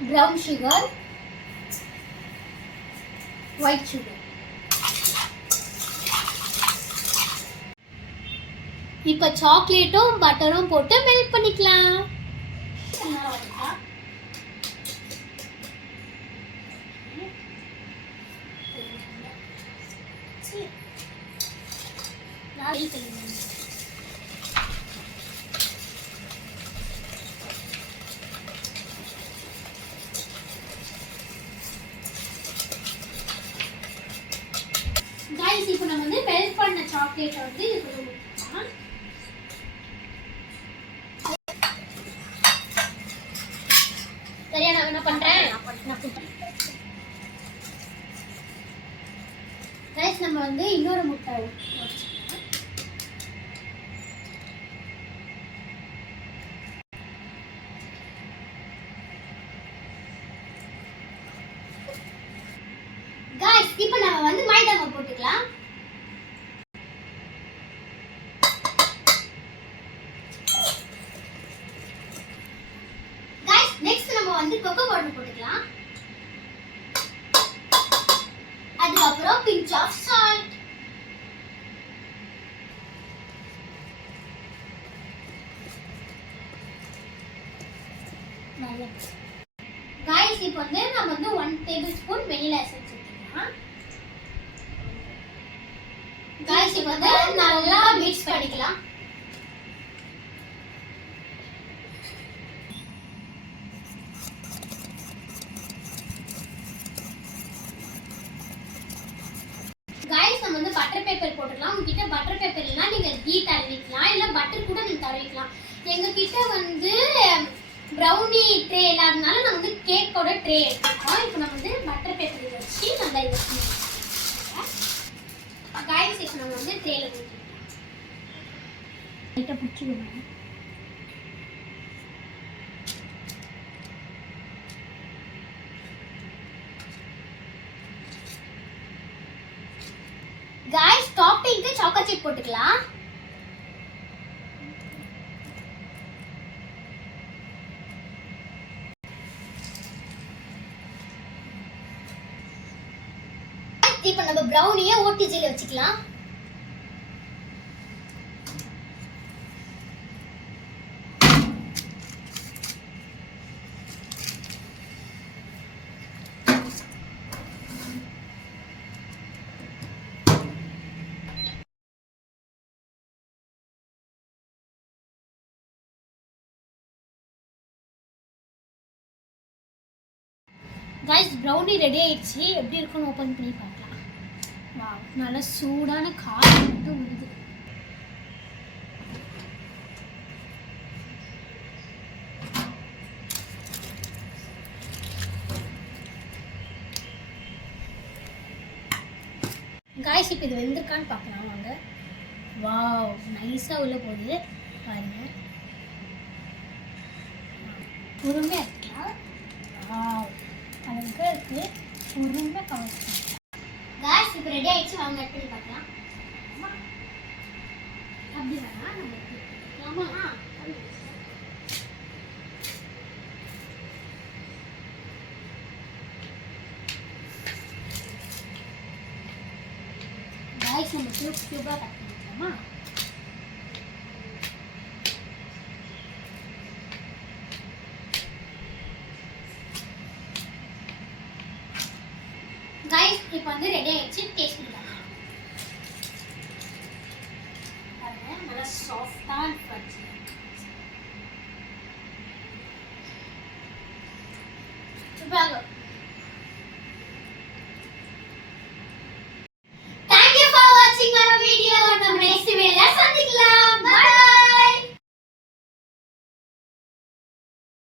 brown sugar, white sugar. இப்போ சாக்லேட்டும் பட்டரும் போட்டு மெல்ட் பண்ணிக்கலாம். गाइस இப்போ நம்ம வந்து மெல்ட் பண்ண சாக்லேட் வந்து இதுக்குள்ள ஊத்தலாம். சரியா நான் என்ன பண்றேன்? गाइस நம்ம வந்து இன்னொரு முட்டை ஊத்திக்கலாம். गाइस இப்போ நாம வந்து மைதா மாவு போட்டுக்கலாம். गाइस நெக்ஸ்ட் நம்ம வந்து கோகோ பவுடர் போட்டுக்கலாம். அதுக்கு அப்புறம் pinch of salt. நல்லா गाइस இப்போ வந்து நம்ம வந்து 1 டேபிள்ஸ்பூன் வெனிலா எசன்ஸ் ஊத்திக்கலாம். गाइस இப்போ வந்து நல்லா மிக்ஸ் பண்ணிக்கலாம். गाइस நம்ம வந்து பட்டர் பேப்பர் போட்டுக்கலாம். உங்ககிட்ட பட்டர் பேப்பர் இல்லனா நீங்க கீ தடவிக்கலாம் இல்ல பட்டர் கூட நீங்க தடவிக்கலாம். எங்க கிட்ட வந்து ப்ரௌனி ட்ரே இல்லாதனால நான் வந்து கேக்கோட ட்ரே எடுத்துக்கோம். இப்போ நம்ம வந்து பட்டர் பேப்பர் வச்சு நல்லா இதை गाइस இப்போ நம்ம வந்து ட்ரேல ஊத்திக்கலாம். லைட்டா புடிச்சுடுங்க. गाइस டாப்பிங்க்கு சாக்கோ சிப் போட்டுக்கலாம். இப்போ நம்ம ப்ரௌனியை ஓடிஜில வச்சுக்கலாம். गाइस ப்ரௌனி ரெடி ஆயிடுச்சு. எப்படி இருக்குன்னு ஓபன் பண்ணி பார்க்கலாம். வாவ் நல்ல சூடான காய் வந்து வருது. गाइस இப்போ இது வெந்திருக்கான்னு பார்க்கலாம் வாங்க. வாவ் நைஸா உள்ள போகுது பாருங்க. பொறுமையா இருக்கலாம். வாவ் அழகா இருக்கு. பொறுமையா கவர் गाइस இப்போ ரெடி ஆயிடுச்சு. வாங்க கட் பண்ணி பார்க்கலாம். அப்படி வேணா நம்ம ஆமா गाइस நம்ம கியூபா கட் பண்ணிக்கலாமா? गाइस இப்போ வந்து ரெடி ஆயிடுச்சு. டேஸ்ட் பண்ணி பார்க்கலாம். பாருங்க நல்லா சாஃப்ட்டா இருக்கு. சூப்பரா